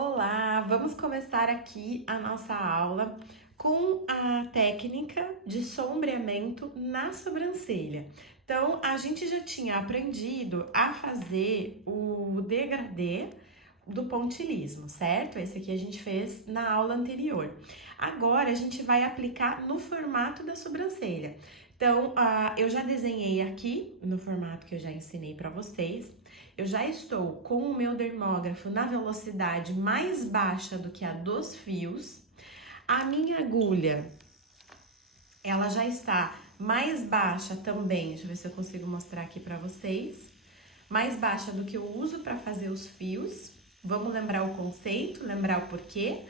Olá, vamos começar aqui a nossa aula com a técnica de sombreamento na sobrancelha. Então, a gente já tinha aprendido a fazer o degradê do pontilhismo, certo? Esse aqui a gente fez na aula anterior. Agora, a gente vai aplicar no formato da sobrancelha. Então, eu já desenhei aqui no formato que eu já ensinei para vocês. Eu já estou com o meu dermógrafo na velocidade mais baixa do que a dos fios. A minha agulha, ela já está mais baixa também. Deixa eu ver se eu consigo mostrar aqui para vocês. Mais baixa do que eu uso para fazer os fios. Vamos lembrar o conceito, lembrar o porquê.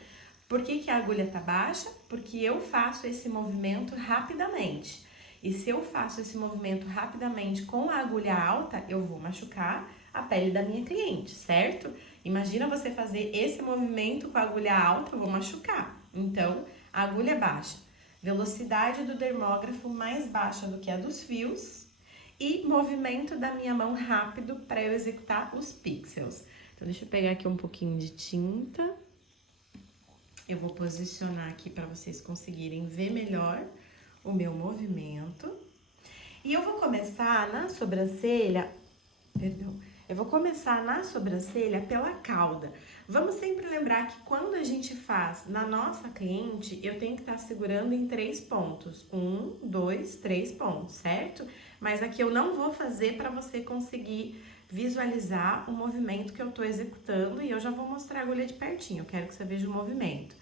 Por que a agulha tá baixa? Porque eu faço esse movimento rapidamente. E se eu faço esse movimento rapidamente com a agulha alta, eu vou machucar a pele da minha cliente, certo? Imagina você fazer esse movimento com a agulha alta, eu vou machucar. Então, a agulha é baixa. Velocidade do dermógrafo mais baixa do que a dos fios e movimento da minha mão rápido para eu executar os pixels. Então, deixa eu pegar aqui um pouquinho de tinta. Eu vou posicionar aqui para vocês conseguirem ver melhor o meu movimento. E eu vou começar na sobrancelha, eu vou começar na sobrancelha pela cauda. Vamos sempre lembrar que quando a gente faz na nossa cliente, eu tenho que estar segurando em 3 pontos. 1, 2, 3 pontos, certo? Mas aqui eu não vou fazer para você conseguir visualizar o movimento que eu tô executando e eu já vou mostrar a agulha de pertinho, eu quero que você veja o movimento.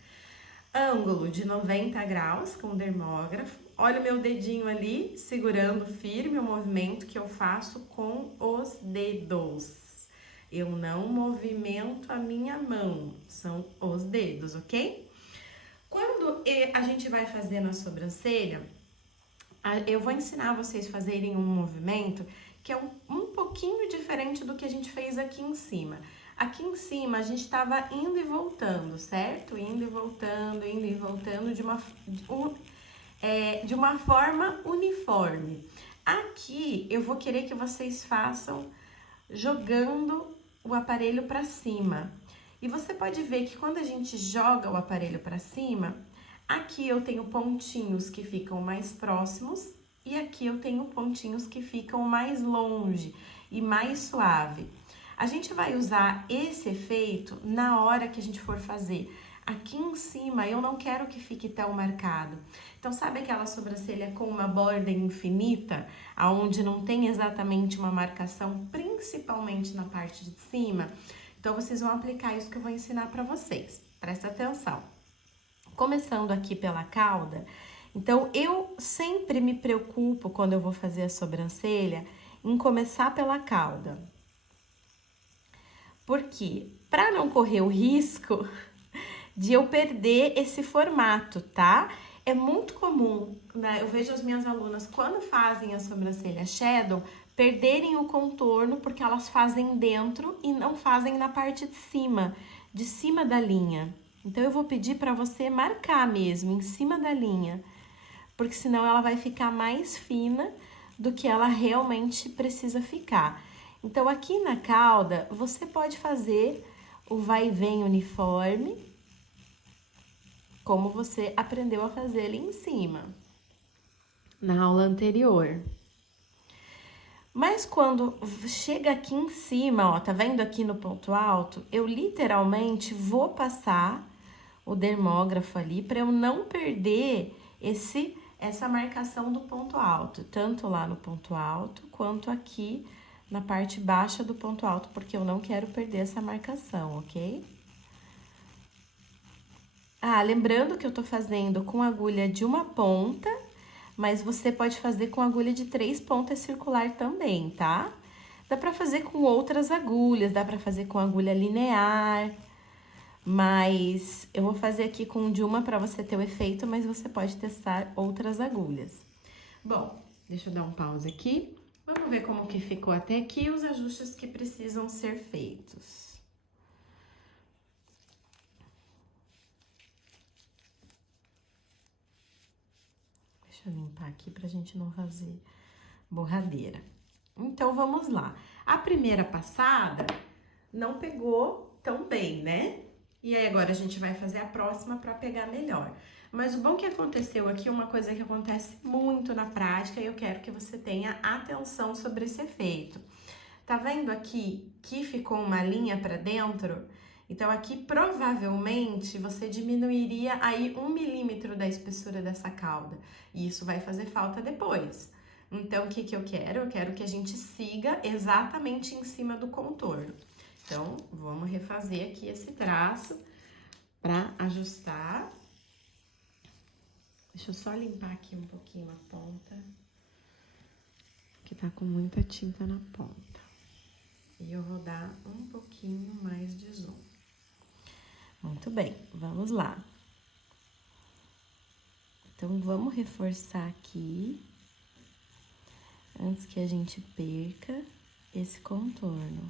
Ângulo de 90 graus com o dermógrafo. Olha o meu dedinho ali, segurando firme o movimento que eu faço com os dedos. Eu não movimento a minha mão, são os dedos, ok? Quando a gente vai fazer na sobrancelha, eu vou ensinar vocês a fazerem um movimento que é um pouquinho diferente do que a gente fez aqui em cima. Aqui em cima a gente estava indo e voltando, certo? Indo e voltando de uma forma uniforme. Aqui eu vou querer que vocês façam jogando o aparelho para cima. E você pode ver que quando a gente joga o aparelho para cima, aqui eu tenho pontinhos que ficam mais próximos e aqui eu tenho pontinhos que ficam mais longe e mais suave. A gente vai usar esse efeito na hora que a gente for fazer. Aqui em cima eu não quero que fique tão marcado. Então, sabe aquela sobrancelha com uma borda infinita, aonde não tem exatamente uma marcação, principalmente na parte de cima? Então, vocês vão aplicar isso que eu vou ensinar para vocês. Presta atenção. Começando aqui pela cauda, então eu sempre me preocupo quando eu vou fazer a sobrancelha em começar pela cauda. Porque para não correr o risco de eu perder esse formato, tá? É muito comum, né? Eu vejo as minhas alunas quando fazem a sobrancelha shadow perderem o contorno porque elas fazem dentro e não fazem na parte de cima da linha. Então eu vou pedir para você marcar mesmo em cima da linha, porque senão ela vai ficar mais fina do que ela realmente precisa ficar. Então aqui na cauda você pode fazer o vai e vem uniforme, como você aprendeu a fazer ali em cima, na aula anterior. Mas quando chega aqui em cima, ó, tá vendo aqui no ponto alto? Eu literalmente vou passar o dermógrafo ali para eu não perder essa marcação do ponto alto, tanto lá no ponto alto quanto aqui na parte baixa do ponto alto, porque eu não quero perder essa marcação, ok? Lembrando que eu tô fazendo com agulha de uma ponta, mas você pode fazer com agulha de 3 pontas circular também, tá? Dá pra fazer com outras agulhas, dá pra fazer com agulha linear, mas eu vou fazer aqui com de uma pra você ter o efeito, mas você pode testar outras agulhas. Bom, deixa eu dar um pause aqui. Vamos ver como que ficou até aqui os ajustes que precisam ser feitos. Deixa eu limpar aqui pra gente não fazer borradeira. Então, vamos lá. A primeira passada não pegou tão bem, né? E aí agora a gente vai fazer a próxima para pegar melhor. Mas o bom que aconteceu aqui, uma coisa que acontece muito na prática, e eu quero que você tenha atenção sobre esse efeito. Tá vendo aqui que ficou uma linha para dentro? Então aqui provavelmente você diminuiria aí 1 milímetro da espessura dessa cauda. E isso vai fazer falta depois. Então o que que eu quero? Eu quero que a gente siga exatamente em cima do contorno. Então vamos refazer aqui esse traço para ajustar. Deixa eu só limpar aqui um pouquinho a ponta, que tá com muita tinta na ponta. E eu vou dar um pouquinho mais de zoom. Muito bem, vamos lá. Então, vamos reforçar aqui, antes que a gente perca esse contorno.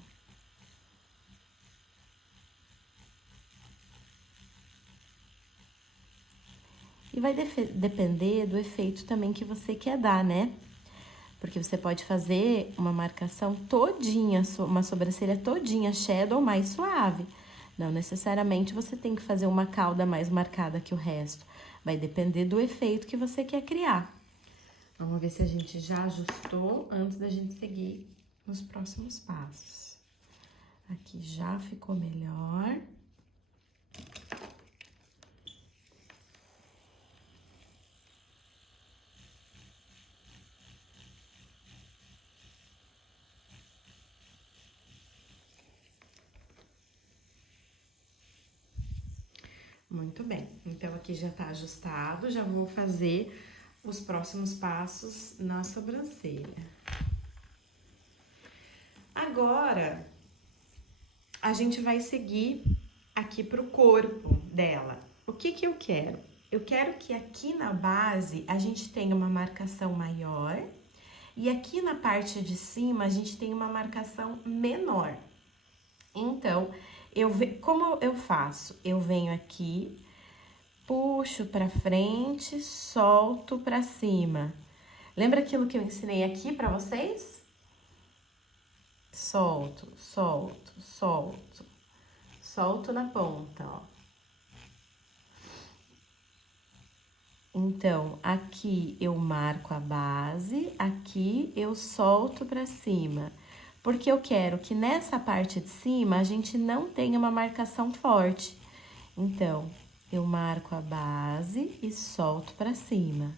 E vai depender do efeito também que você quer dar, né? Porque você pode fazer uma marcação todinha, uma sobrancelha todinha shadow mais suave. Não necessariamente você tem que fazer uma cauda mais marcada que o resto. Vai depender do efeito que você quer criar. Vamos ver se a gente já ajustou antes da gente seguir nos próximos passos. Aqui já ficou melhor. Muito bem, então aqui já tá ajustado, já vou fazer os próximos passos na sobrancelha. Agora, a gente vai seguir aqui pro corpo dela. O que que eu quero? Eu quero que aqui na base a gente tenha uma marcação maior e aqui na parte de cima a gente tem uma marcação menor. Então, como eu faço? Eu venho aqui, puxo pra frente, solto pra cima. Lembra aquilo que eu ensinei aqui pra vocês? Solto, solto, solto. Solto na ponta, ó. Então, aqui eu marco a base, aqui eu solto pra cima. Porque eu quero que nessa parte de cima a gente não tenha uma marcação forte. Então, eu marco a base e solto pra cima.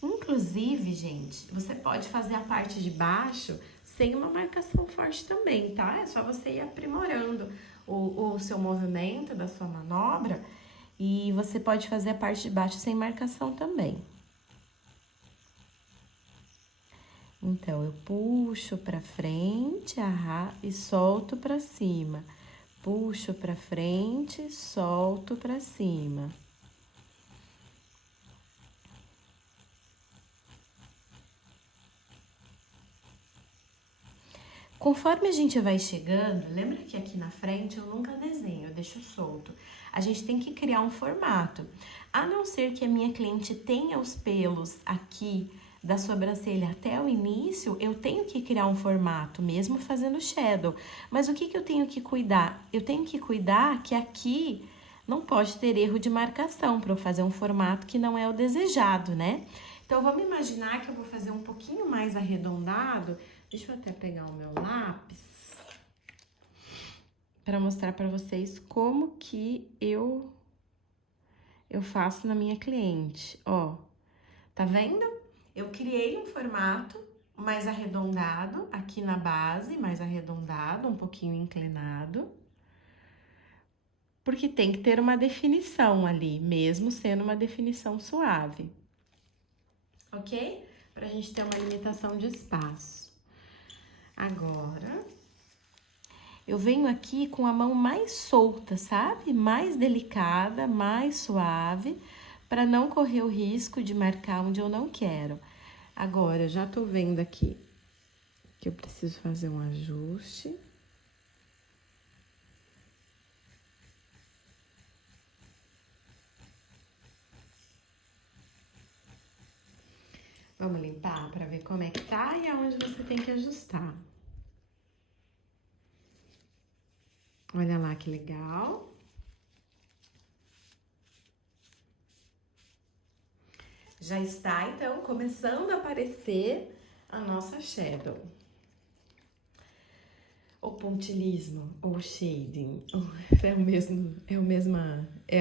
Inclusive, gente, você pode fazer a parte de baixo sem uma marcação forte também, tá? É só você ir aprimorando o seu movimento da sua manobra e você pode fazer a parte de baixo sem marcação também. Então, eu puxo pra frente, e solto pra cima. Puxo pra frente, solto pra cima. Conforme a gente vai chegando, lembra que aqui na frente eu nunca desenho, eu deixo solto. A gente tem que criar um formato. A não ser que a minha cliente tenha os pelos aqui da sobrancelha até o início, eu tenho que criar um formato, mesmo fazendo shadow. Mas o que que eu tenho que cuidar? Eu tenho que cuidar que aqui não pode ter erro de marcação para eu fazer um formato que não é o desejado, né? Então, vamos imaginar que eu vou fazer um pouquinho mais arredondado. Deixa eu até pegar o meu lápis para mostrar para vocês como que eu faço na minha cliente. Ó, tá vendo? Eu criei um formato mais arredondado aqui na base, mais arredondado, um pouquinho inclinado. Porque tem que ter uma definição ali, mesmo sendo uma definição suave. Ok? Pra gente ter uma limitação de espaço. Agora, eu venho aqui com a mão mais solta, sabe? Mais delicada, mais suave, para não correr o risco de marcar onde eu não quero. Agora, eu já tô vendo aqui que eu preciso fazer um ajuste. Vamos limpar para ver como é que tá e aonde você tem que ajustar. Olha lá que legal. Já está, então, começando a aparecer a nossa shadow. Ou pontilismo, ou shading, é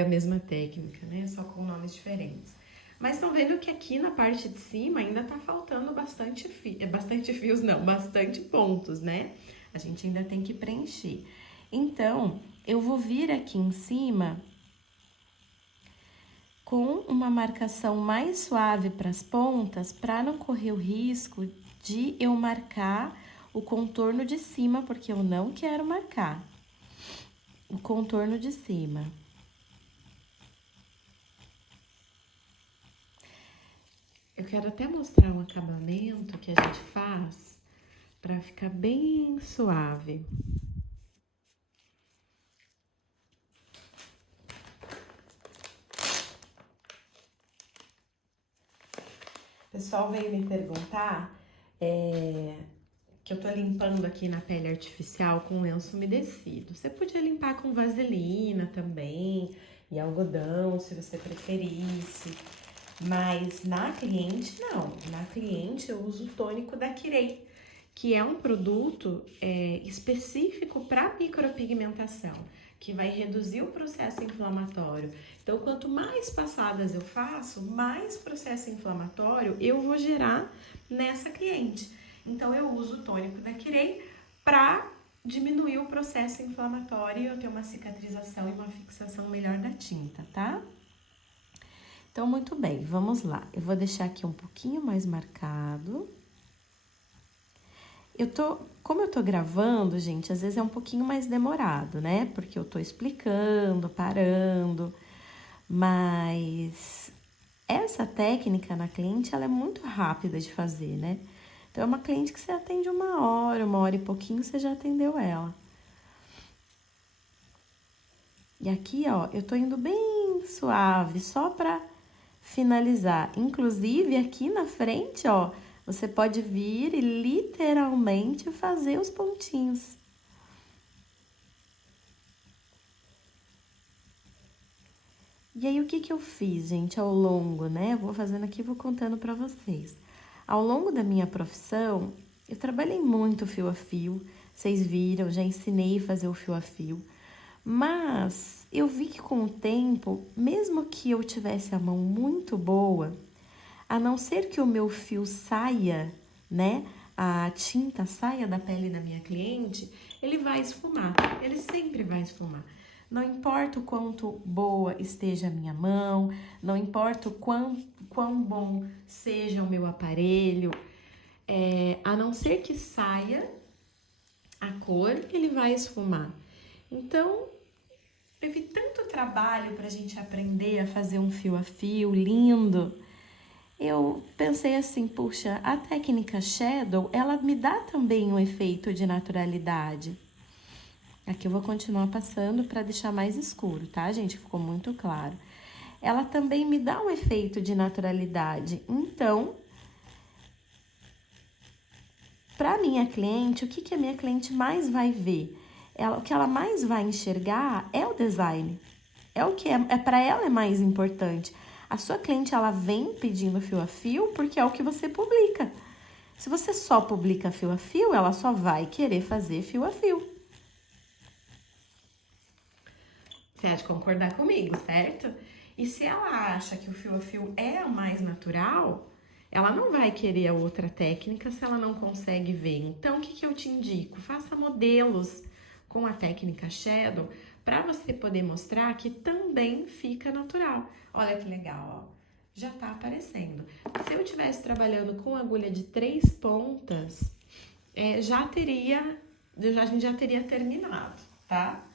a mesma técnica, né? Só com nomes diferentes. Mas estão vendo que aqui na parte de cima ainda tá faltando bastante pontos, né? A gente ainda tem que preencher. Então, eu vou vir aqui em cima com uma marcação mais suave para as pontas, para não correr o risco de eu marcar o contorno de cima, porque eu não quero marcar o contorno de cima. Eu quero até mostrar um acabamento que a gente faz para ficar bem suave. O pessoal veio me perguntar que eu tô limpando aqui na pele artificial com lenço umedecido. Você podia limpar com vaselina também e algodão, se você preferisse. Mas na cliente, não. Na cliente eu uso o tônico da Kirei, que é um produto específico para micropigmentação, que vai reduzir o processo inflamatório. Então, quanto mais passadas eu faço, mais processo inflamatório eu vou gerar nessa cliente. Então, eu uso o tônico da Kirei para diminuir o processo inflamatório e eu ter uma cicatrização e uma fixação melhor da tinta, tá? Então, muito bem, vamos lá. Eu vou deixar aqui um pouquinho mais marcado. Como eu tô gravando, gente, às vezes é um pouquinho mais demorado, né? Porque eu tô explicando, parando, mas essa técnica na cliente, ela é muito rápida de fazer, né? Então, é uma cliente que você atende uma hora e pouquinho, você já atendeu ela. E aqui, ó, eu tô indo bem suave, só pra finalizar. Inclusive, aqui na frente, ó, você pode vir e literalmente fazer os pontinhos. E aí, o que eu fiz, gente, ao longo, né? Eu vou fazendo aqui e vou contando pra vocês. Ao longo da minha profissão, eu trabalhei muito fio a fio. Vocês viram, já ensinei a fazer o fio a fio. Mas eu vi que com o tempo, mesmo que eu tivesse a mão muito boa, a não ser que o meu fio saia, né? A tinta saia da pele da minha cliente, ele vai esfumar. Ele sempre vai esfumar. Não importa o quanto boa esteja a minha mão, não importa o quão bom seja o meu aparelho, a não ser que saia a cor, ele vai esfumar. Então, teve tanto trabalho para a gente aprender a fazer um fio a fio lindo. Eu pensei assim, puxa, a técnica Shadow, ela me dá também um efeito de naturalidade. Aqui eu vou continuar passando para deixar mais escuro, tá, gente? Ficou muito claro. Ela também me dá um efeito de naturalidade. Então, para minha cliente, o que a minha cliente mais vai ver? O que ela mais vai enxergar é o design. É o que para ela é mais importante. A sua cliente, ela vem pedindo fio a fio porque é o que você publica. Se você só publica fio a fio, ela só vai querer fazer fio a fio. Você há de concordar comigo, certo? E se ela acha que o fio a fio é o mais natural, ela não vai querer a outra técnica se ela não consegue ver. Então, o que eu te indico? Faça modelos com a técnica Shadow para você poder mostrar que também fica natural. Olha que legal, ó. Já tá aparecendo. Se eu estivesse trabalhando com agulha de 3 pontas, a gente já teria terminado, tá?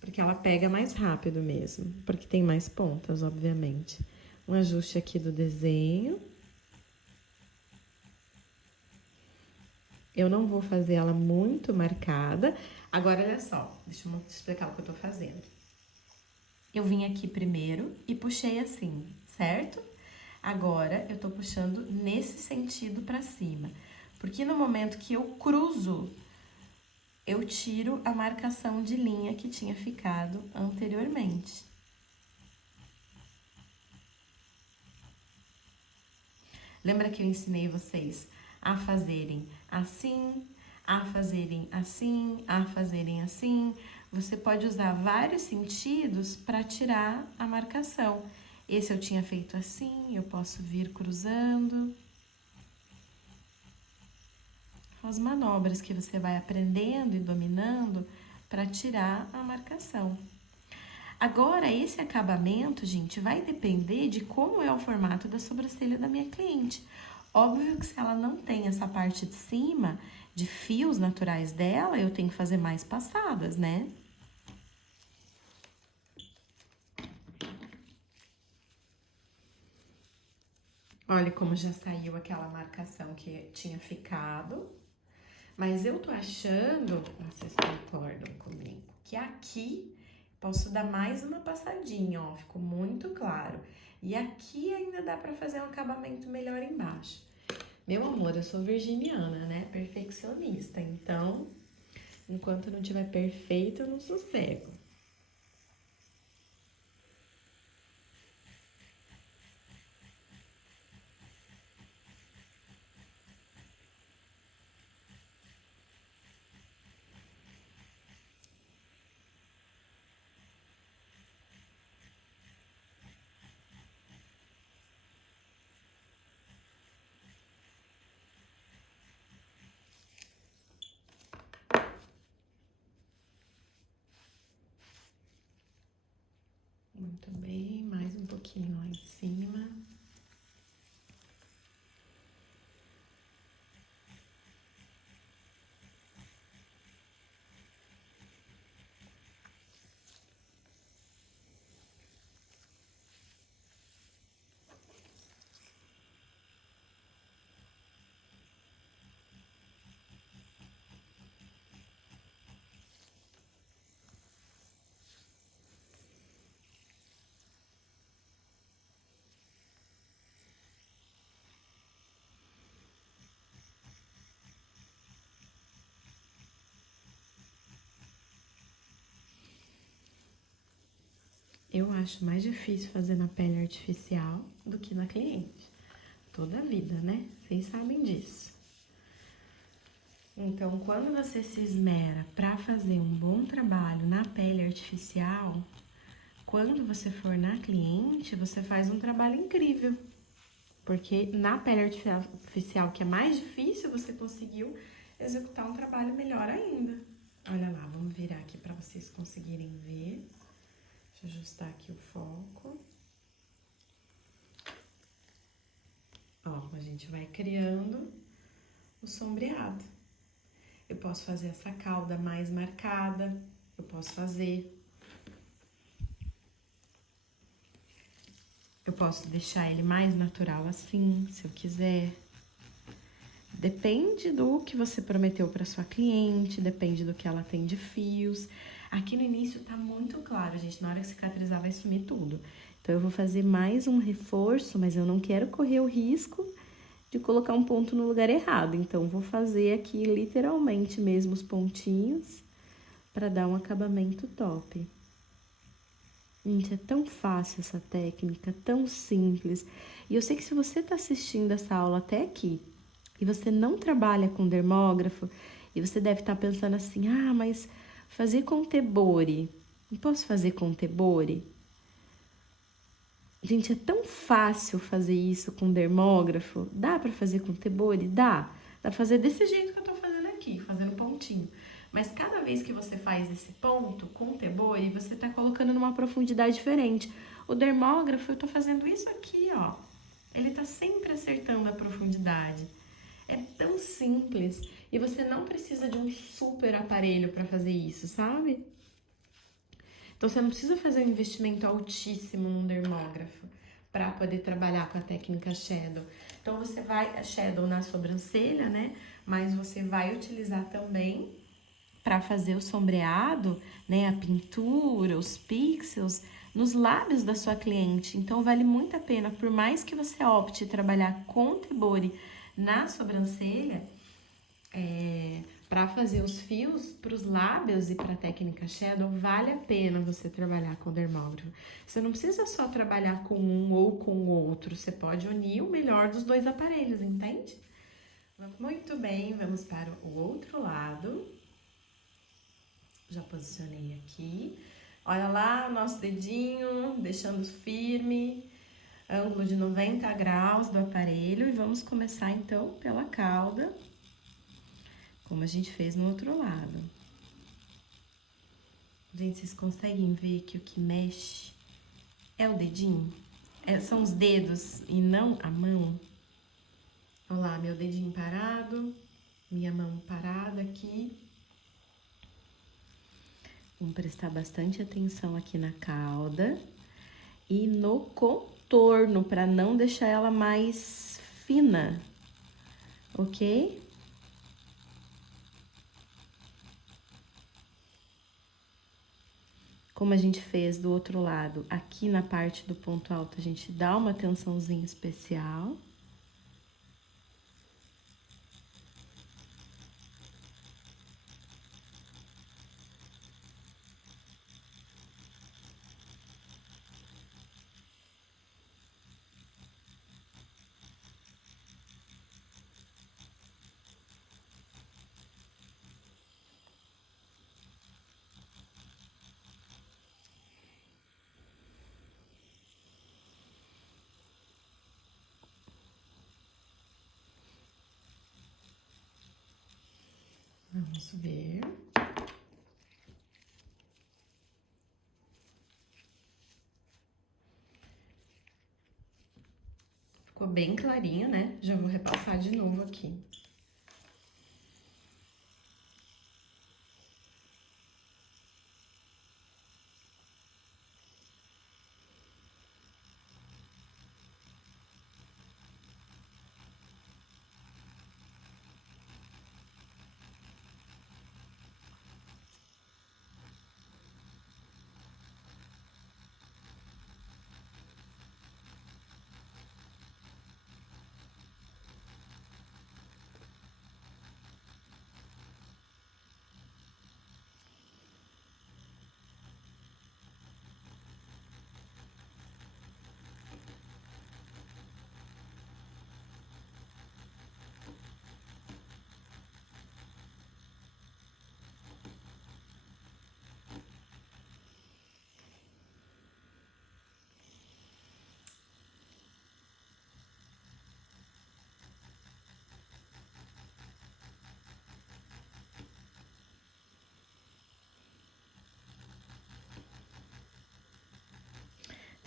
Porque ela pega mais rápido mesmo, porque tem mais pontas, obviamente. Um ajuste aqui do desenho. Eu não vou fazer ela muito marcada. Agora, olha só, deixa eu te explicar o que eu tô fazendo. Eu vim aqui primeiro e puxei assim, certo? Agora, eu tô puxando nesse sentido pra cima. Porque no momento que eu cruzo, eu tiro a marcação de linha que tinha ficado anteriormente. Lembra que eu ensinei vocês a fazerem assim, a fazerem assim, a fazerem assim? Você pode usar vários sentidos para tirar a marcação. Esse eu tinha feito assim, eu posso vir cruzando. As manobras que você vai aprendendo e dominando para tirar a marcação. Agora, esse acabamento, gente, vai depender de como é o formato da sobrancelha da minha cliente. Óbvio que se ela não tem essa parte de cima, de fios naturais dela, eu tenho que fazer mais passadas, né? Olha como já saiu aquela marcação que tinha ficado. Mas eu tô achando, vocês concordam comigo, que aqui posso dar mais uma passadinha, ó, ficou muito claro. E aqui ainda dá pra fazer um acabamento melhor embaixo. Meu amor, eu sou virginiana, né? Perfeccionista, então, enquanto não tiver perfeito, eu não sossego. Muito bem, mais um pouquinho lá em cima. Eu acho mais difícil fazer na pele artificial do que na cliente. Toda a vida, né? Vocês sabem disso. Então, quando você se esmera para fazer um bom trabalho na pele artificial, quando você for na cliente, você faz um trabalho incrível. Porque na pele artificial, que é mais difícil, você conseguiu executar um trabalho melhor ainda. Olha lá, vamos virar aqui para vocês conseguirem ver. Deixa eu ajustar aqui o foco. Ó, a gente vai criando o sombreado. Eu posso fazer essa cauda mais marcada, eu posso fazer. Eu posso deixar ele mais natural assim, se eu quiser. Depende do que você prometeu para sua cliente, depende do que ela tem de fios. Aqui no início tá muito claro, gente, na hora que cicatrizar vai sumir tudo. Então, eu vou fazer mais um reforço, mas eu não quero correr o risco de colocar um ponto no lugar errado. Então, vou fazer aqui literalmente mesmo os pontinhos para dar um acabamento top. Gente, é tão fácil essa técnica, tão simples. E eu sei que se você tá assistindo essa aula até aqui e você não trabalha com dermógrafo, e você deve estar pensando assim, ah, mas fazer com tebore, não posso fazer com tebore? Gente, é tão fácil fazer isso com dermógrafo. Dá pra fazer com tebore? Dá. Dá pra fazer desse jeito que eu tô fazendo aqui, fazendo pontinho. Mas cada vez que você faz esse ponto com tebore, você tá colocando numa profundidade diferente. O dermógrafo, eu tô fazendo isso aqui, ó. Ele tá sempre acertando a profundidade. É tão simples. E você não precisa de um super aparelho pra fazer isso, sabe? Então, você não precisa fazer um investimento altíssimo num dermógrafo para poder trabalhar com a técnica Shadow. Então, você vai Shadow na sobrancelha, né? Mas você vai utilizar também para fazer o sombreado, né? A pintura, os pixels nos lábios da sua cliente. Então, vale muito a pena, por mais que você opte trabalhar com tebore na sobrancelha, para fazer os fios para os lábios e para a técnica Shadow, vale a pena você trabalhar com o dermógrafo. Você não precisa só trabalhar com um ou com o outro, você pode unir o melhor dos dois aparelhos, entende? Muito bem, vamos para o outro lado. Já posicionei aqui. Olha lá, nosso dedinho, deixando firme, ângulo de 90 graus do aparelho. E vamos começar então pela cauda, como a gente fez no outro lado. Gente, vocês conseguem ver que o que mexe é o dedinho? São os dedos e não a mão? Olha lá, meu dedinho parado, minha mão parada aqui. Vamos prestar bastante atenção aqui na cauda e no contorno, para não deixar ela mais fina, ok? Como a gente fez do outro lado, aqui na parte do ponto alto, a gente dá uma atençãozinha especial. Vamos ver. Ficou bem clarinho, né? Já vou repassar de novo aqui.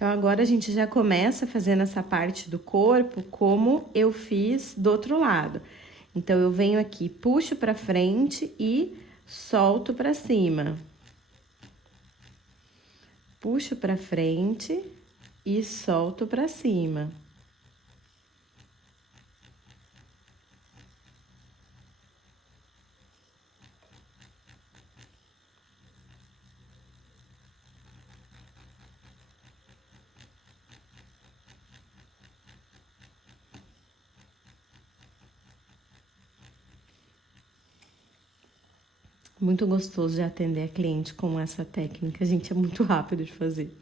Então, agora a gente já começa fazendo essa parte do corpo como eu fiz do outro lado. Então, eu venho aqui, puxo pra frente e solto pra cima. Puxo pra frente e solto pra cima. Muito gostoso de atender a cliente com essa técnica, gente, é muito rápido de fazer.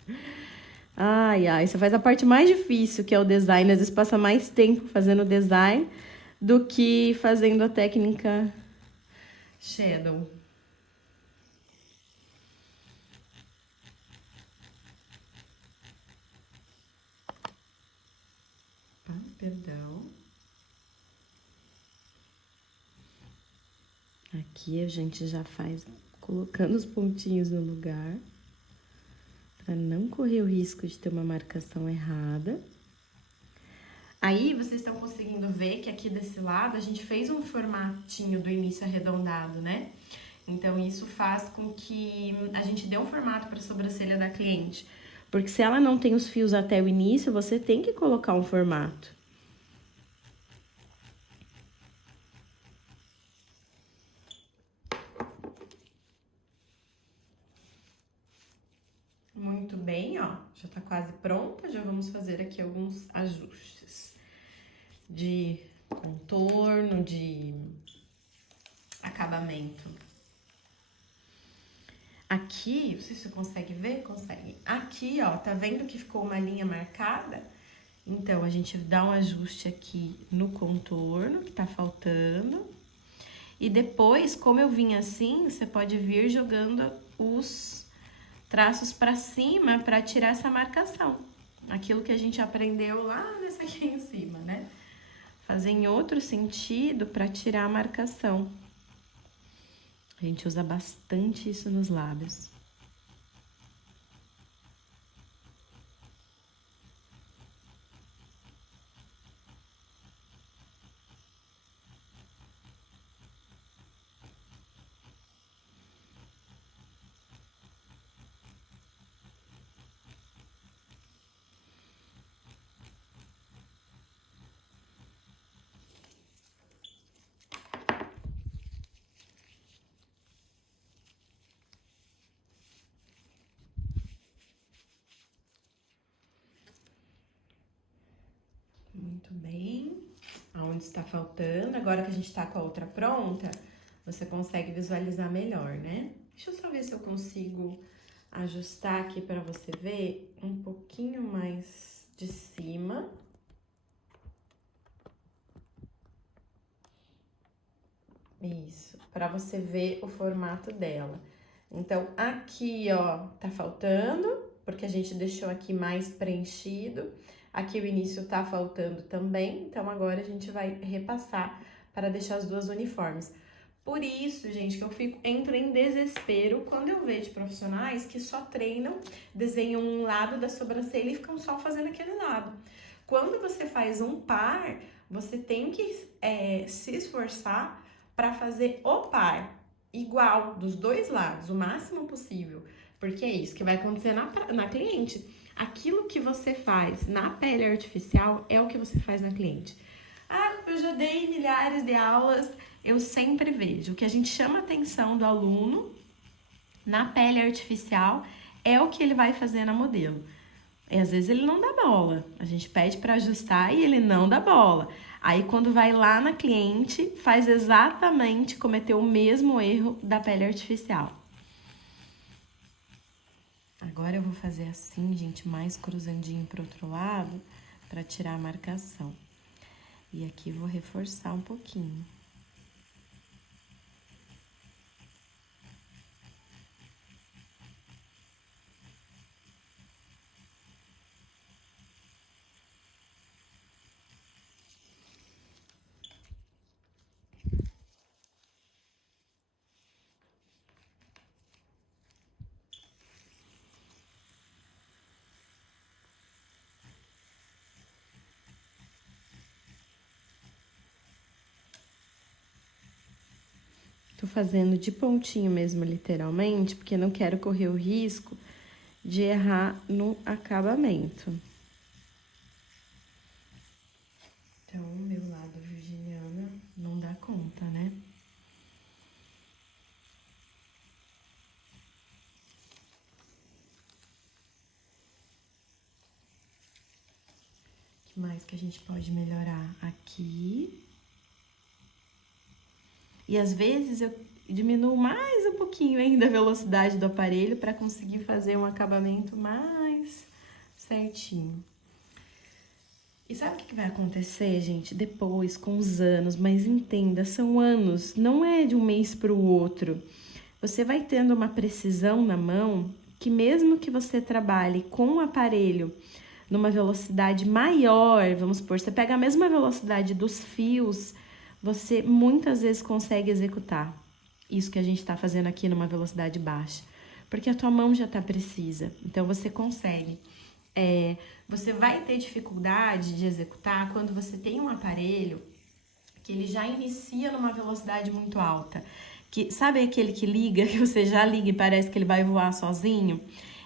Ai, ai, você faz a parte mais difícil, que é o design. Às vezes passa mais tempo fazendo o design do que fazendo a técnica Shadow. Ah, perdão. Aqui a gente já faz colocando os pontinhos no lugar, para não correr o risco de ter uma marcação errada. Aí, vocês estão conseguindo ver que aqui desse lado a gente fez um formatinho do início arredondado, né? Então, isso faz com que a gente dê um formato para a sobrancelha da cliente. Porque se ela não tem os fios até o início, você tem que colocar um formato. Muito bem, ó, já tá quase pronta, já vamos fazer aqui alguns ajustes de contorno, de acabamento. Aqui, não sei se você consegue ver, consegue. Aqui, ó, tá vendo que ficou uma linha marcada? Então, a gente dá um ajuste aqui no contorno, que tá faltando. E depois, como eu vim assim, você pode vir jogando os traços pra cima pra tirar essa marcação. Aquilo que a gente aprendeu lá nessa aqui em cima, né? Fazer em outro sentido pra tirar a marcação. A gente usa bastante isso nos lábios. Muito bem. Aonde está faltando, agora que a gente tá com a outra pronta, você consegue visualizar melhor, né? Deixa eu só ver se eu consigo ajustar aqui pra você ver um pouquinho mais de cima. Isso, pra você ver o formato dela. Então, aqui, ó, tá faltando, porque a gente deixou aqui mais preenchido. Aqui o início tá faltando também, então agora a gente vai repassar para deixar as duas uniformes. Por isso, gente, que entro em desespero quando eu vejo profissionais que só treinam, desenham um lado da sobrancelha e ficam só fazendo aquele lado. Quando você faz um par, você tem que se esforçar para fazer o par igual dos dois lados, o máximo possível, porque é isso que vai acontecer na cliente. Aquilo que você faz na pele artificial é o que você faz na cliente. Ah, eu já dei milhares de aulas, eu sempre vejo. O que a gente chama a atenção do aluno na pele artificial é o que ele vai fazer na modelo. E às vezes ele não dá bola. A gente pede para ajustar e ele não dá bola. Aí quando vai lá na cliente, faz exatamente, cometeu o mesmo erro da pele artificial. Agora eu vou fazer assim, gente, mais cruzandinho pro outro lado, para tirar a marcação. E aqui vou reforçar um pouquinho. Tô fazendo de pontinho mesmo, literalmente, porque não quero correr o risco de errar no acabamento. Então, meu lado virginiana não dá conta, né? O que mais que a gente pode melhorar? Aqui. E às vezes eu diminuo mais um pouquinho ainda a velocidade do aparelho para conseguir fazer um acabamento mais certinho. E sabe o que vai acontecer, gente? Depois, com os anos, mas entenda, são anos, não é de um mês para o outro. Você vai tendo uma precisão na mão que mesmo que você trabalhe com o aparelho numa velocidade maior, vamos supor, você pega a mesma velocidade dos fios, você muitas vezes consegue executar isso que a gente está fazendo aqui numa velocidade baixa, porque a tua mão já está precisa, então você consegue. Você vai ter dificuldade de executar quando você tem um aparelho que ele já inicia numa velocidade muito alta. Que, sabe aquele que liga, que você já liga e parece que ele vai voar sozinho?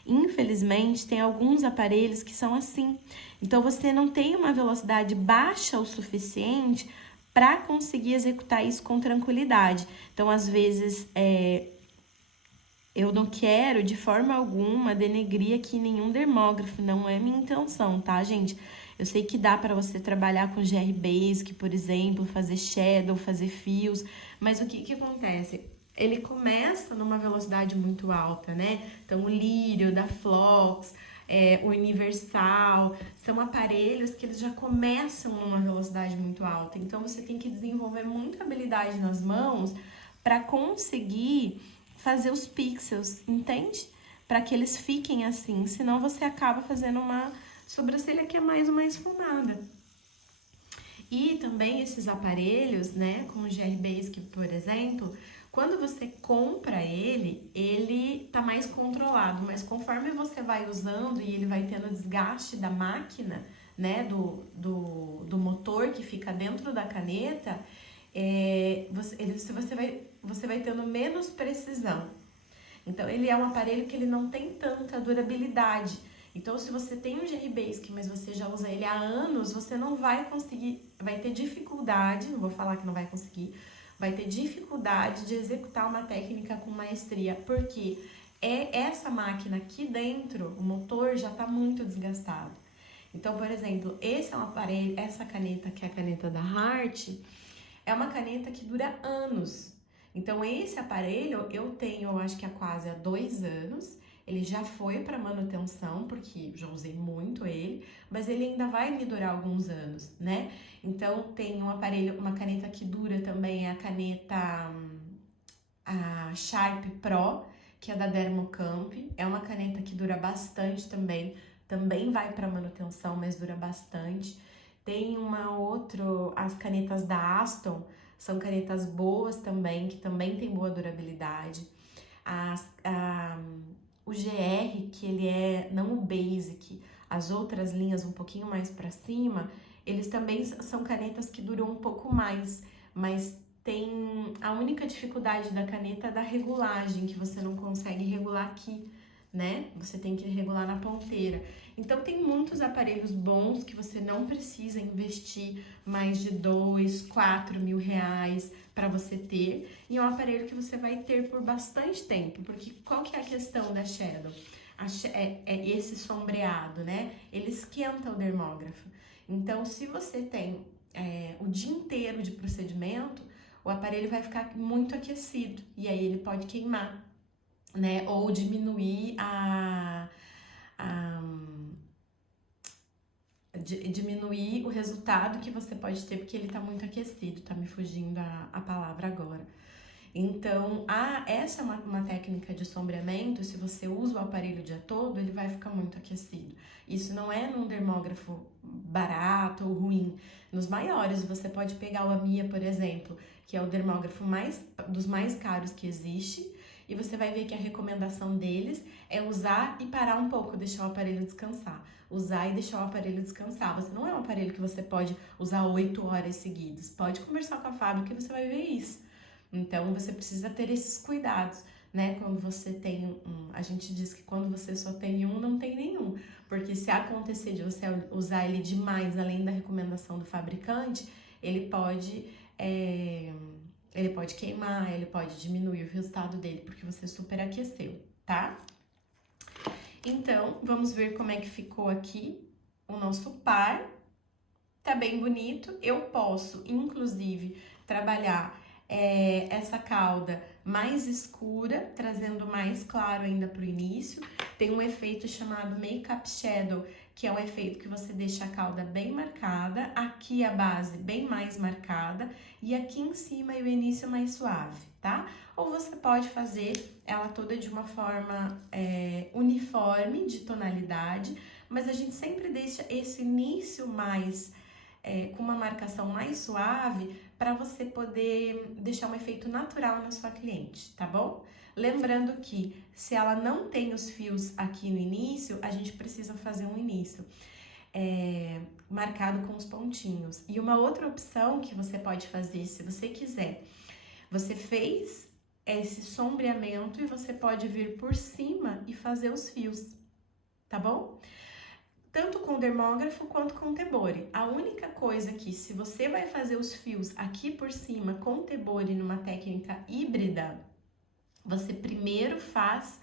Infelizmente, tem alguns aparelhos que são assim. Então, você não tem uma velocidade baixa o suficiente para conseguir executar isso com tranquilidade. Então, às vezes, eu não quero de forma alguma denegrir aqui nenhum dermógrafo, não é minha intenção, tá, gente? Eu sei que dá para você trabalhar com GR Basic, por exemplo, fazer shadow, fazer fios, Mas o que acontece? Ele começa numa velocidade muito alta, né? Então, o Lírio, da Phlox, o Universal, são aparelhos que eles já começam numa velocidade muito alta. Então, você tem que desenvolver muita habilidade nas mãos para conseguir fazer os pixels, entende? Para que eles fiquem assim, senão você acaba fazendo uma sobrancelha que é mais uma esfumada. E também esses aparelhos, né, como o GR Basic, por exemplo, quando você compra ele tá mais controlado, mas conforme você vai usando e ele vai tendo desgaste da máquina, né, do motor que fica dentro da caneta, você vai tendo menos precisão. Então, ele é um aparelho que ele não tem tanta durabilidade. Então, se você tem um GR Basic, mas você já usa ele há anos, você não vai conseguir, vai ter dificuldade, não vou falar que não vai conseguir, vai ter dificuldade de executar uma técnica com maestria, porque essa máquina aqui dentro, o motor já está muito desgastado. Então, por exemplo, esse é um aparelho, essa caneta, que é a caneta da Hart, é uma caneta que dura anos. Então, esse aparelho eu tenho, eu acho que há quase 2 anos. Ele já foi para manutenção, porque já usei muito ele, mas ele ainda vai me durar alguns anos, né? Então, tem um aparelho, uma caneta que dura também, a caneta a Sharp Pro, que é da Dermocamp. É uma caneta que dura bastante também vai para manutenção, mas dura bastante. Tem uma outra, as canetas da Aston, são canetas boas também, que também tem boa durabilidade. O GR, que ele é não o Basic, as outras linhas um pouquinho mais para cima, eles também são canetas que duram um pouco mais, mas tem a única dificuldade da caneta é da regulagem, que você não consegue regular aqui, né? Você tem que regular na ponteira. Então, tem muitos aparelhos bons que você não precisa investir mais de 2, 4 mil reais para você ter. E é um aparelho que você vai ter por bastante tempo, porque qual que é a questão da Shadow? É esse sombreado, né? Ele esquenta o dermógrafo. Então, se você tem o dia inteiro de procedimento, o aparelho vai ficar muito aquecido e aí ele pode queimar, né? Ou diminuir diminuir o resultado que você pode ter, porque ele tá muito aquecido, tá me fugindo a palavra agora. Então, essa é uma técnica de sombreamento, se você usa o aparelho o dia todo, ele vai ficar muito aquecido. Isso não é num dermógrafo barato ou ruim. Nos maiores, você pode pegar o Amia, por exemplo, que é o dermógrafo dos mais caros que existe, e você vai ver que a recomendação deles é usar e parar um pouco, deixar o aparelho descansar. Usar e deixar o aparelho descansar. Você não é um aparelho que você pode usar 8 horas seguidas. Pode conversar com a fábrica e você vai ver isso. Então, você precisa ter esses cuidados, né? Quando você tem a gente diz que quando você só tem um, não tem nenhum. Porque se acontecer de você usar ele demais, além da recomendação do fabricante, ele pode queimar, ele pode diminuir o resultado dele, porque você superaqueceu, tá? Então, vamos ver como é que ficou aqui o nosso par. Tá bem bonito. Eu posso, inclusive, trabalhar essa cauda mais escura, trazendo mais claro ainda pro início. Tem um efeito chamado Makeup Shadow, que é um efeito que você deixa a cauda bem marcada, aqui a base bem mais marcada e aqui em cima o início mais suave, tá? Ou você pode fazer ela toda de uma forma uniforme de tonalidade, mas a gente sempre deixa esse início mais com uma marcação mais suave para você poder deixar um efeito natural na sua cliente, tá bom? Lembrando que se ela não tem os fios aqui no início, a gente precisa fazer um início marcado com os pontinhos. E uma outra opção que você pode fazer, se você quiser, você fez esse sombreamento e você pode vir por cima e fazer os fios, tá bom? Tanto com dermógrafo quanto com tebore. A única coisa que, se você vai fazer os fios aqui por cima com tebore numa técnica híbrida, você primeiro faz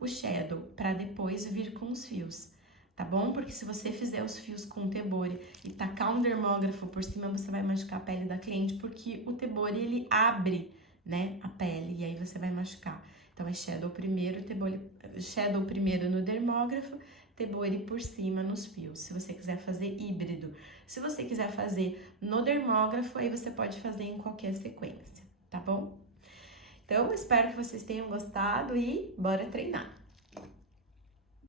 o shadow para depois vir com os fios, tá bom? Porque se você fizer os fios com tebore e tacar um dermógrafo por cima, você vai machucar a pele da cliente, porque o tebore ele abre, né, a pele, e aí você vai machucar. Então, é shadow primeiro, shadow primeiro no dermógrafo, Tebori por cima nos fios, se você quiser fazer híbrido. Se você quiser fazer no dermógrafo, aí você pode fazer em qualquer sequência, tá bom? Então, espero que vocês tenham gostado e bora treinar!